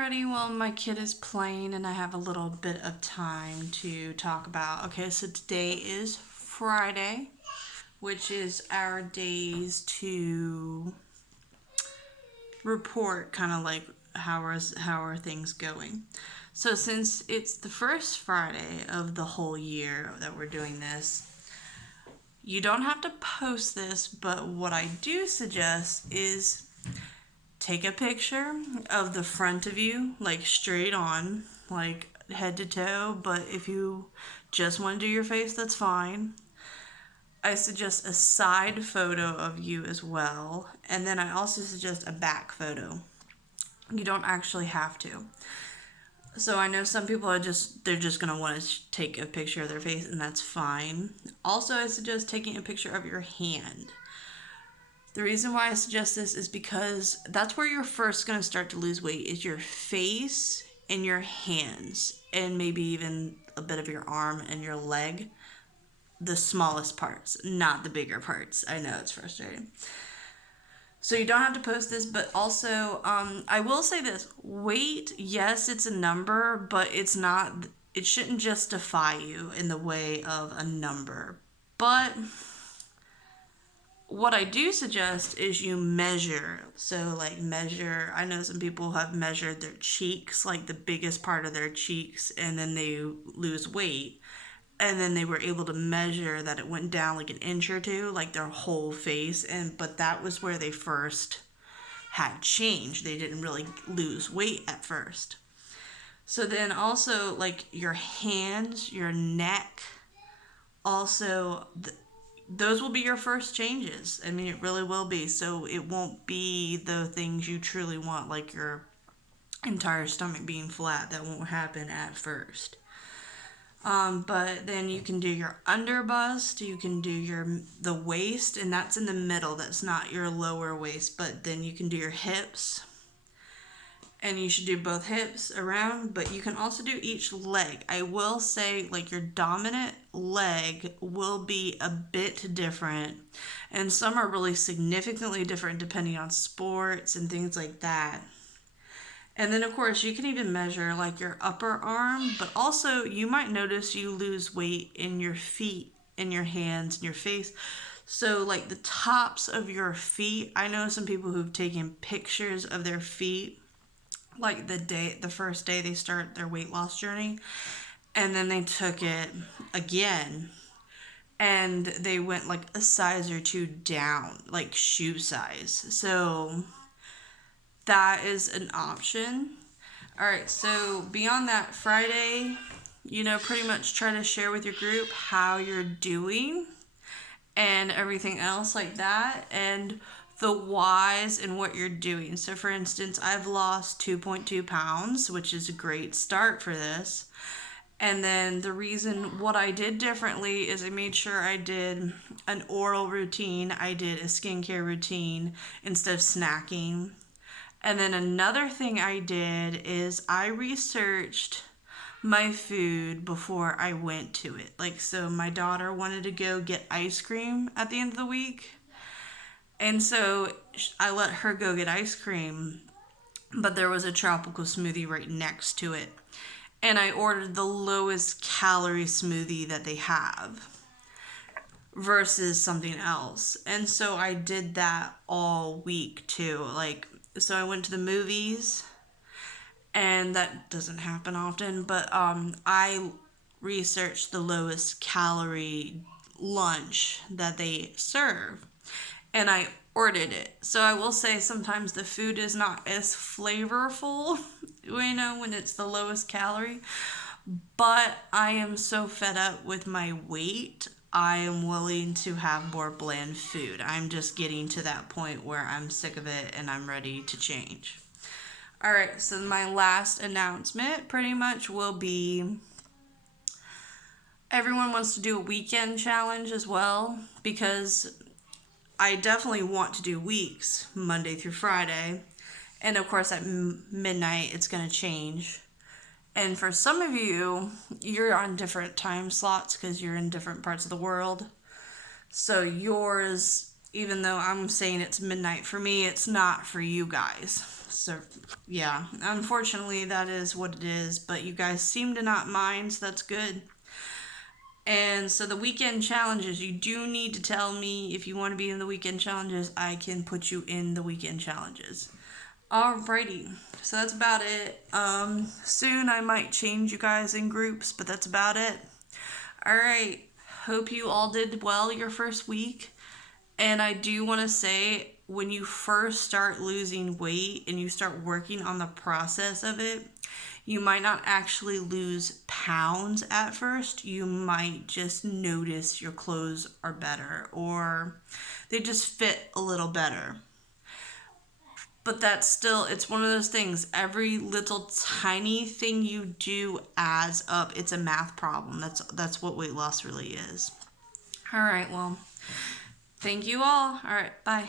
Alrighty, well, my kid is playing and I have a little bit of time to talk about. Okay, so today is Friday, which is our days to report kind of like how are things going. So since it's the first Friday of the whole year that we're doing this, you don't have to post this, but what I do suggest is take a picture of the front of you, like straight on, like head to toe. But if you just want to do your face, that's fine. I suggest a side photo of you as well. And then I also suggest a back photo. You don't actually have to. So I know some people they're just going to want to take a picture of their face, and that's fine. Also, I suggest taking a picture of your hand. The reason why I suggest this is because that's where you're first going to start to lose weight, is your face and your hands, and maybe even a bit of your arm and your leg. The smallest parts, not the bigger parts. I know it's frustrating. So you don't have to post this, but also, I will say this. Weight, yes, it's a number, but it shouldn't justify you in the way of a number. But what I do suggest is you measure. So, I know some people have measured their cheeks, like the biggest part of their cheeks, and then they lose weight. And then they were able to measure that it went down like an inch or two, like their whole face. But that was where they first had change. They didn't really lose weight at first. So then also, like, your hands, your neck, also, those will be your first changes. I mean, it really will be. So it won't be the things you truly want, like your entire stomach being flat. That won't happen at first. But then you can do your under bust, you can do the waist, and that's in the middle. That's not your lower waist, but then you can do your hips. And you should do both hips around, but you can also do each leg. I will say, like, your dominant leg will be a bit different, and some are really significantly different depending on sports and things like that. And then, of course, you can even measure, like, your upper arm, but also you might notice you lose weight in your feet, in your hands, in your face. So, like, the tops of your feet, I know some people who've taken pictures of their feet, like the first day they start their weight loss journey, and then they took it again, and they went, like, a size or two down, like shoe size. So that is an option. Alright, so beyond that, Friday, pretty much try to share with your group how you're doing and everything else like that, and the whys and what you're doing. So for instance, I've lost 2.2 pounds, which is a great start for this. And then what I did differently is I made sure I did an oral routine. I did a skincare routine instead of snacking. And then another thing I did is I researched my food before I went to it. Like, so my daughter wanted to go get ice cream at the end of the week. And so I let her go get ice cream, but there was a tropical smoothie right next to it. And I ordered the lowest calorie smoothie that they have versus something else. And so I did that all week too. So I went to the movies, and that doesn't happen often, but I researched the lowest calorie lunch that they serve, and I ordered it. So I will say sometimes the food is not as flavorful, when it's the lowest calorie, but I am so fed up with my weight, I am willing to have more bland food. I'm just getting to that point where I'm sick of it and I'm ready to change. Alright, so my last announcement pretty much will be everyone wants to do a weekend challenge as well, because I definitely want to do weeks, Monday through Friday. And of course at midnight it's going to change. And for some of you, you're on different time slots because you're in different parts of the world. So yours Even though I'm saying it's midnight for me, it's not for you guys. So, yeah, unfortunately, that is what it is. But you guys seem to not mind, so that's good. And so the weekend challenges, you do need to tell me if you want to be in the weekend challenges. I can put you in the weekend challenges. Alrighty, so that's about it. Soon I might change you guys in groups, but that's about it. Alright, hope you all did well your first week. And I do want to say, when you first start losing weight and you start working on the process of it, you might not actually lose pounds at first. You might just notice your clothes are better or they just fit a little better. But that's still, it's one of those things. Every little tiny thing you do adds up. It's a math problem. That's what weight loss really is. All right, well, thank you all. All right, bye.